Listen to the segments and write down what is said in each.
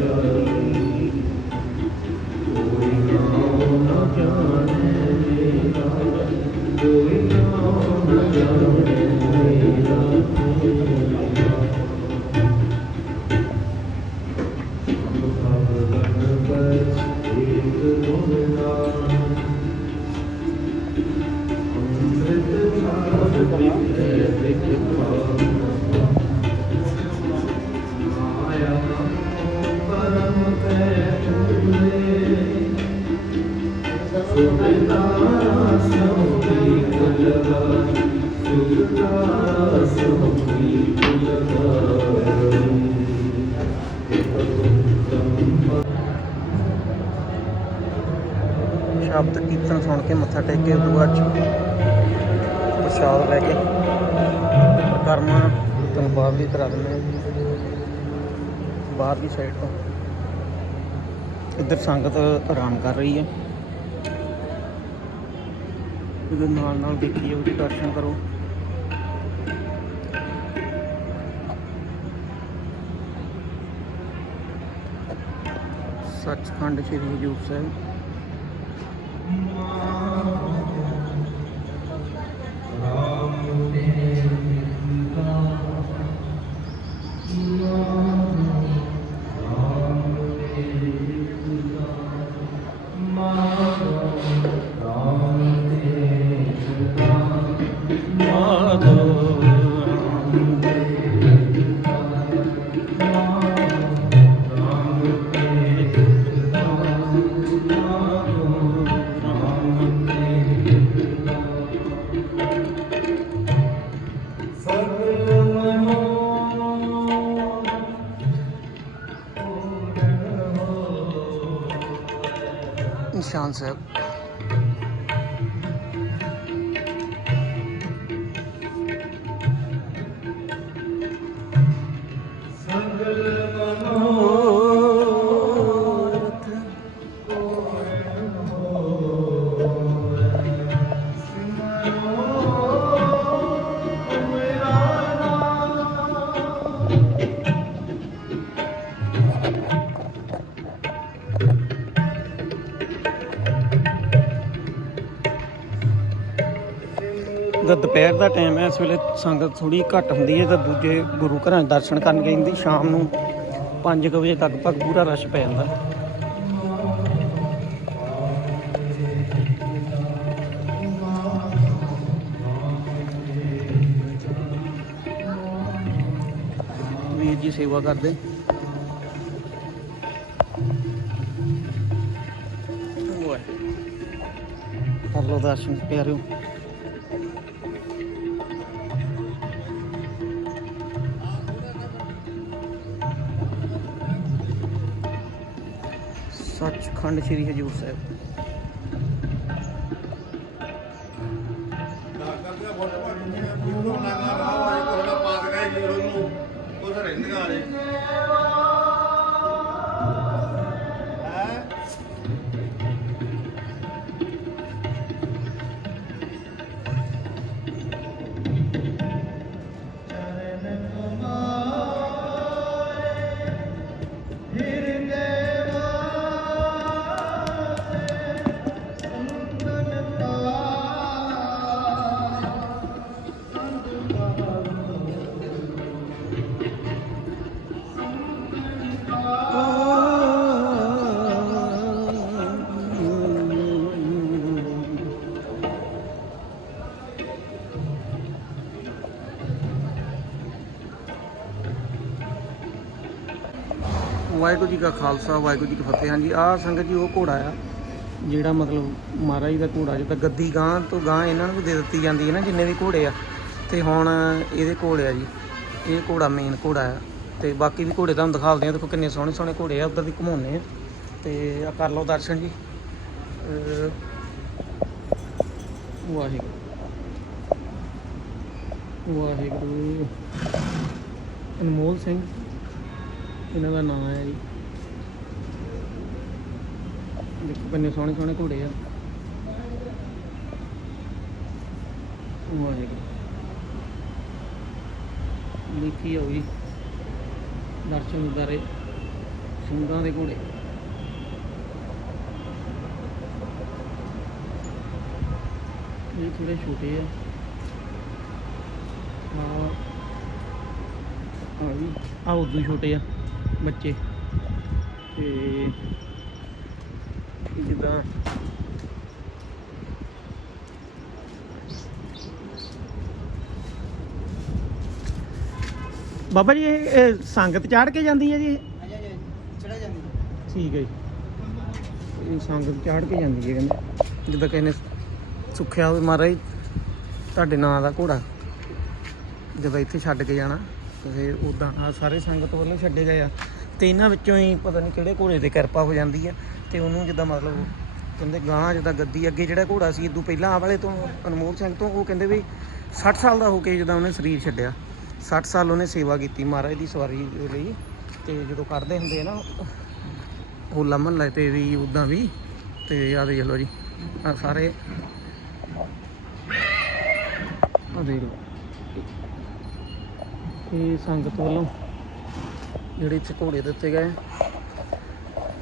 ਵਡਿਆਈ ਕੋਈ ਮੱਥਾ ਟੇਕ ਕੇ ਉਦੋਂ ਬਾਅਦ 'ਚ ਪ੍ਰਸ਼ਾਦ ਲੈ ਕੇ ਕਰਮਾ ਤੁਹਾਨੂੰ ਬਾਹਰ ਵੀ ਕਰਾ ਦਿੰਦੇ ਬਾਹਰ ਦੀ ਸਾਈਡ ਤੋਂ। ਇੱਧਰ ਸੰਗਤ ਆਰਾਮ ਕਰ ਰਹੀ ਹੈ ਇਹਦੇ ਨਾਲ ਨਾਲ ਦੇਖੀਏ, ਉਹਦੇ ਦਰਸ਼ਨ ਕਰੋ। ਸੱਚਖੰਡ ਸ੍ਰੀ ਹਜੂਰ ਸਾਹਿਬ। ਨਿਸ਼ਾਨ ਸਾਹਿਬ ਦਾ ਟਾਈਮ ਹੈ ਇਸ ਵੇਲੇ ਸੰਗਤ ਥੋੜੀ ਘੱਟ ਹੁੰਦੀ ਹੈ ਤਾਂ ਦੂਜੇ ਗੁਰੂ ਘਰਾਂ 'ਚ ਦਰਸ਼ਨ ਕਰਨ ਗਏ ਹੁੰਦੀ ਸ਼ਾਮ ਨੂੰ 5 ਵਜੇ ਲਗਭਗ ਪੂਰਾ ਰਸ਼ ਪੈ ਜਾਂਦਾ। ਵੀਰ ਜੀ ਸੇਵਾ ਕਰਦੇ। ਕਰ ਲਓ ਦਰਸ਼ਨ ਪਿਆਰਿਓ। ਸੱਚਖੰਡ ਸ੍ਰੀ ਹਜੂਰ ਸਾਹਿਬ। ਡਾਕਟਰ ਦੀਆਂ ਫੋਟੋਆਂ ਖਿੱਚੀਆਂ ਵਾਹਿਗੁਰੂ ਜੀ ਕਾ ਖਾਲਸਾ, ਵਾਹਿਗੁਰੂ ਜੀ ਕੀ ਫਤਿਹ। ਹਾਂਜੀ, ਆਹ ਸੰਗਤ ਜੀ, ਉਹ ਘੋੜਾ ਆ, ਜਿਹੜਾ ਮਤਲਬ ਮਹਾਰਾਜ ਦਾ ਘੋੜਾ, ਜਿੱਦਾਂ ਗੱਦੀ ਗਾਂ ਤੋਂ ਗਾਂ ਇਹਨਾਂ ਨੂੰ ਵੀ ਦੇ ਦਿੱਤੀ ਜਾਂਦੀ ਹੈ ਨਾ, ਜਿੰਨੇ ਵੀ ਘੋੜੇ ਆ। ਤੇ ਹੁਣ ਇਹਦੇ ਘੋੜੇ ਆ ਜੀ, ਇਹ ਘੋੜਾ ਮੇਨ ਘੋੜਾ ਆ। ਤੇ ਬਾਕੀ ਵੀ ਘੋੜੇ ਤੁਹਾਨੂੰ ਦਿਖਾਉਂਦੇ ਆ, ਦੇਖੋ ਕਿੰਨੇ ਸੋਹਣੇ ਸੋਹਣੇ ਘੋੜੇ ਆ, ਉਧਰ ਵੀ ਘੁਮਾਉਂਦੇ ਆ। ਤੇ ਆ ਕਰ ਲਓ ਦਰਸ਼ਨ ਜੀ। ਵਾਹਿਗੁਰੂ। ਵਾਹਿਗੁਰੂ। ਅਨਮੋਲ ਸਿੰਘ। ਇਹਨਾਂ ਦਾ ਨਾਮ ਹੈ ਜੀ। ਦੇਖੋ ਕਿੰਨੇ ਸੋਹਣੇ ਸੋਹਣੇ ਘੋੜੇ ਆ। ਵਾਹਿਗੁਰੂ ਲਿਖੀ ਹੋਈ ਦਰਸ਼ਨ ਦਾਰੇ ਸਿੰਘਾਂ ਦੇ ਘੋੜੇ। ਇਹ ਥੋੜੇ ਛੋਟੇ ਆ। ਆ ਵੀ ਆ ਉਦੋਂ ਛੋਟੇ ਆ। ਬੱਚੇ। ਤੇ ਜਿੱਦਾਂ ਬਾਬਾ ਜੀ, ਇਹ ਇਹ ਸੰਗਤ ਚਾੜ ਕੇ ਜਾਂਦੀ ਹੈ ਜੀ? ਇਹ? ਚੜਾ ਜਾਂਦੀ ਠੀਕ ਹੈ ਜੀ। ਇਹ ਸੰਗਤ ਚਾੜ ਕੇ ਜਾਂਦੀ ਹੈ ਕਹਿੰਦੇ। ਜਿੱਦਾਂ ਕਹਿੰਦੇ ਸੁੱਖਿਆ ਹੋਵੇ ਮਹਾਰਾਜ, ਤੁਹਾਡੇ ਨਾਂ ਦਾ ਘੋੜਾ। ਜਦੋਂ ਇੱਥੇ ਛੱਡ ਕੇ ਜਾਣਾ। ਤੇ ਫਿਰ ਉਦਾਂ ਆ, ਸਾਰੇ ਸੰਗਤ ਵੱਲੋਂ ਛੱਡੇ ਗਏ ਆ। ਤੇ ਇਹਨਾਂ ਵਿੱਚੋਂ ਹੀ ਪਤਾ ਨਹੀਂ ਕਿਹੜੇ ਘੋੜੇ ਤੇ ਕਿਰਪਾ ਹੋ ਜਾਂਦੀ ਆ। ਤੇ ਉਹਨੂੰ ਜਿੱਦਾਂ ਮਤਲਬ ਕਹਿੰਦੇ ਗਾਂ ਜਿੱਦਾਂ ਗੱਦੀ ਅੱਗੇ ਜਿਹੜਾ ਘੋੜਾ ਸੀ ਇਦੋਂ ਪਹਿਲਾਂ ਆ ਵਾਲੇ ਤੋਂ ਅਨਮੋਲ ਸਿੰਘ ਤੋਂ, ਉਹ ਕਹਿੰਦੇ ਵੀ 60 ਸਾਲ ਦਾ ਹੋ ਕੇ ਜਿੱਦਾਂ ਉਹਨੇ ਸਰੀਰ ਛੱਡਿਆ। 60 ਸਾਲ ਉਹਨੇ ਸੇਵਾ ਕੀਤੀ ਮਹਾਰਾਜ ਦੀ ਸਵਾਰੀ ਦੇ ਲਈ। ਤੇ ਜਦੋਂ ਕਰਦੇ ਹੁੰਦੇ ਆ ਨਾ ਹੋਲਾ ਮਹੱਲਾ ਤੇ ਵੀ ਉਦਾਂ ਵੀ। ਤੇ ਆ ਦੇਖ ਲਓ ਜੀ ਸਾਰੇ। ਆ ਦੇਖ ਲਓ। ਇਹ ਸੰਗਤ ਵੱਲੋਂ ਜਿਹੜੇ ਇੱਥੇ ਘੋੜੇ ਦਿੱਤੇ ਗਏ।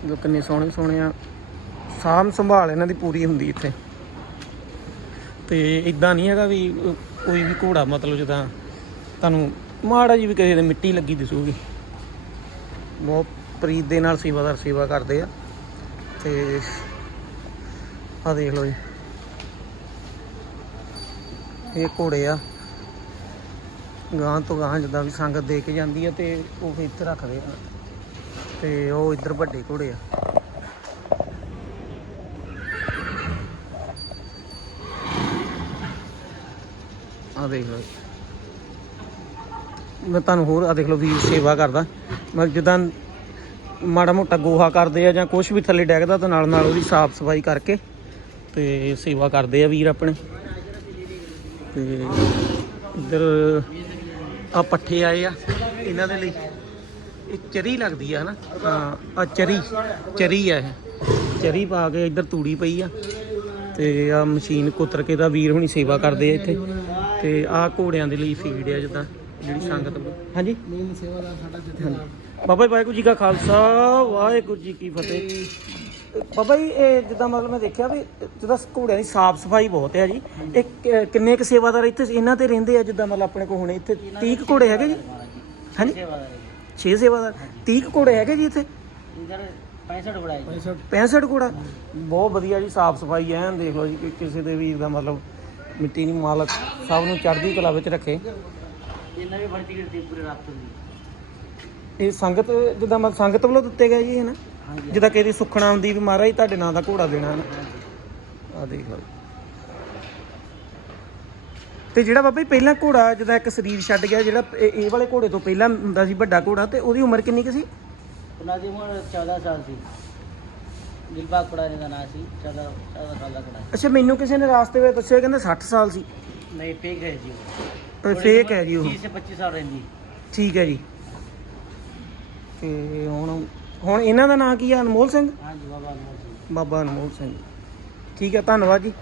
ਜੋ ਕਿੰਨੇ ਸੋਹਣੇ ਸੋਹਣੇ ਆ। ਸਾਂਭ ਸੰਭਾਲ ਇਹਨਾਂ ਦੀ ਪੂਰੀ ਹੁੰਦੀ ਇੱਥੇ। ਤੇ ਇਦਾਂ ਨਹੀਂ ਹੈਗਾ ਵੀ ਕੋਈ ਵੀ ਘੋੜਾ ਮਤਲਬ ਜਿੱਦਾਂ ਤੁਹਾਨੂੰ ਮਾੜਾ ਜੀ ਵੀ ਕਿਸੇ ਦੇ ਮਿੱਟੀ ਲੱਗੀ ਦਿਸੂਗੀ। ਬਹੁਤ ਪ੍ਰੀਤ ਦੇ ਨਾਲ ਸੇਵਾਦਾਰ ਸੇਵਾ ਕਰਦੇ ਆ। ਤੇ ਆ ਦੇਖ ਲਓ ਜੀ। ਇਹ ਘੋੜੇ ਆ। ਗਾਂ ਤੋਂ ਗਾਂ ਜਿੱਦਾਂ ਵੀ ਸੰਗਤ ਦੇ ਕੇ ਜਾਂਦੀ ਹੈ ਤੇ ਉਹ ਫਿਰ ਇੱਥੇ ਰੱਖਦੇ ਆ। ਤੇ ਉਹ ਇੱਧਰ ਵੱਡੇ ਘੋੜੇ ਆ। ਆ ਦੇਖ ਲਓ। ਮੈਂ ਤੁਹਾਨੂੰ ਹੋਰ ਆ ਦੇਖ ਲਓ ਵੀਰ ਸੇਵਾ ਕਰਦਾ। ਮੈਂ ਜਿੱਦਾਂ ਮਾੜਾ ਮੋਟਾ ਗੋਹਾ ਕਰਦੇ ਆ ਜਾਂ ਕੁਝ ਵੀ ਥੱਲੇ ਡੈਗਦਾ ਤਾਂ ਨਾਲ ਨਾਲ ਉਹਦੀ ਸਾਫ਼ ਸਫ਼ਾਈ ਕਰਕੇ ਤੇ ਸੇਵਾ ਕਰਦੇ ਆ ਵੀਰ ਆਪਣੇ। ਤੇ ਇੱਧਰ ਆ ਪੱਠੇ ਆਏ ਆ ਇਹਨਾਂ ਦੇ ਲਈ। ਇਹ ਚਰੀ ਲੱਗਦੀ ਆ ਹਨਾ? ਹਾਂ ਆ ਚਰੀ ਚਰੀ ਆ ਇਹ। ਚਰੀ ਪਾ ਕੇ ਇੱਧਰ ਤੂੜੀ ਪਈ ਆ ਤੇ ਆ ਮਸ਼ੀਨ ਕੁਤਰ ਕੇ ਦਾ ਵੀਰ ਹੁਣੀ ਸੇਵਾ ਕਰਦੇ ਆ ਇੱਥੇ। ਤੇ ਆ ਘੋੜਿਆਂ ਦੇ ਲਈ ਫੀਡ ਆ ਜਿੱਦਾਂ ਜਿਹੜੀ ਸੰਗਤ ਹਾਂਜੀ। ਮੇਨ ਸੇਵਾਦਾਰ ਸਾਡਾ ਜਥੇਦਾਰ ਬਾਬਾ ਜੀ ਵਾਹਿਗੁਰੂ ਜੀ ਕਾ ਖਾਲਸਾ ਵਾਹਿਗੁਰੂ ਜੀ ਕੀ ਫਤਿਹ। ਬਾਬਾ ਜੀ ਇਹ ਜਿੱਦਾਂ ਮਤਲਬ ਮੈਂ ਦੇਖਿਆ ਵੀ ਜਿੱਦਾਂ ਘੋੜਿਆਂ ਦੀ ਸਾਫ਼ ਸਫ਼ਾਈ ਬਹੁਤ ਹੈ ਜੀ। ਇਹ ਕਿ- ਕਿੰਨੇ ਕੁ ਸੇਵਾਦਾਰ ਇੱਥੇ ਇਹਨਾਂ ਤੇ ਰਹਿੰਦੇ ਆ ਜਿੱਦਾਂ ਮਤਲਬ ਆਪਣੇ ਕੋਲ ਹੁਣੇ ਇੱਥੇ? 30 ਕੁ ਘੋੜੇ ਹੈਗੇ ਜੀ? ਹਾਂਜੀ। ਸੇਵਾਦਾਰ 6 ਸੇਵਾਦਾਰ। 30 ਕੁ ਘੋੜੇ ਹੈਗੇ ਜੀ ਇੱਥੇ? ਇਧਰ 65 ਬੜਾ ਹੈ 65 65 ਘੋੜਾ? ਬਹੁਤ ਵਧੀਆ ਜੀ ਸਾਫ਼ ਸਫ਼ਾਈ ਐਨ ਦੇਖ ਲਓ ਜੀ ਕਿ ਕਿਸੇ ਦੇ ਵੀਰ ਦਾ ਮਤਲਬ ਮਿੱਟੀ ਨਹੀਂ ਮਾਲਕ ਸਭ ਨੂੰ ਚੜ੍ਹਦੀ ਕਲਾ ਵਿੱਚ ਰੱਖੇ। ਇਹਨਾਂ ਵੀ ਭਰਤੀ ਕਰਤੀ ਪੂਰੇ ਰਾਤ ਦੀ ਇਹ ਸੰਗਤ ਜਿੱਦਾਂ ਮਤਲਬ ਸੰਗਤ ਵੱਲੋਂ ਦਿੱਤੇ ਗਏ ਜੀ ਹੈ ਨਾ? ਜਿੱਦਾਂ ਕਿਸੇ ਦੀ ਸੁੱਖਣਾ ਹੁੰਦੀ ਵੀ ਮਹਾਰਾਜ ਤੁਹਾਡੇ ਨਾਂ ਦਾ ਘੋੜਾ ਦੇਣਾ ਹੈ ਆ ਦੇਖ ਲਓ। ਤੇ ਜਿਹੜਾ ਬਾਬਾ ਜੀ ਪਹਿਲਾਂ ਘੋੜਾ ਜਿਹਦਾ ਇੱਕ ਸਰੀਰ ਛੱਡ ਗਿਆ ਜਿਹੜਾ ਇਹ ਇਹ ਵਾਲੇ ਘੋੜੇ ਤੋਂ ਪਹਿਲਾਂ ਹੁੰਦਾ ਸੀ ਵੱਡਾ ਘੋੜਾ ਤੇ ਉਹਦੀ ਉਮਰ ਕਿੰਨੀ ਕੁ ਸੀ? ਉਹਨਾਂ ਦੀ ਉਮਰ 14 ਸਾਲ ਸੀ। ਦਿਲਬਾਗ ਪੜਾਣੇ ਦਾ ਨਾਂ ਸੀ 14 14 ਸਾਲ ਦਾ ਪੜਾ ਅੱਛਾ ਮੈਨੂੰ ਕਿਸੇ ਨੇ ਰਾਸਤੇ ਵਿੱਚ ਦੱਸਿਆ ਕਹਿੰਦਾ 60 ਸਾਲ ਸੀ। ਨਹੀਂ ਫੇਕ ਹੈ ਜੀ ਫੇਕ ਹੈ ਜੀ ਉਹ। 30 ਸੇ 25 ਸਾਲ ਰਹਿੰਦੀ। ਠੀਕ ਹੈ ਜੀ। ਤੇ ਹੁਣ ਹੁਣ ਇਹਨਾਂ ਦਾ ਨਾਂ ਕੀ ਆ? ਅਨਮੋਲ ਸਿੰਘ? ਹਾਂਜੀ ਬਾਬਾ ਅਨਮੋਲ ਸਿੰਘ। ਬਾਬਾ ਅਨਮੋਲ ਸਿੰਘ। ਠੀਕ ਹੈ ਧੰਨਵਾਦ ਜੀ।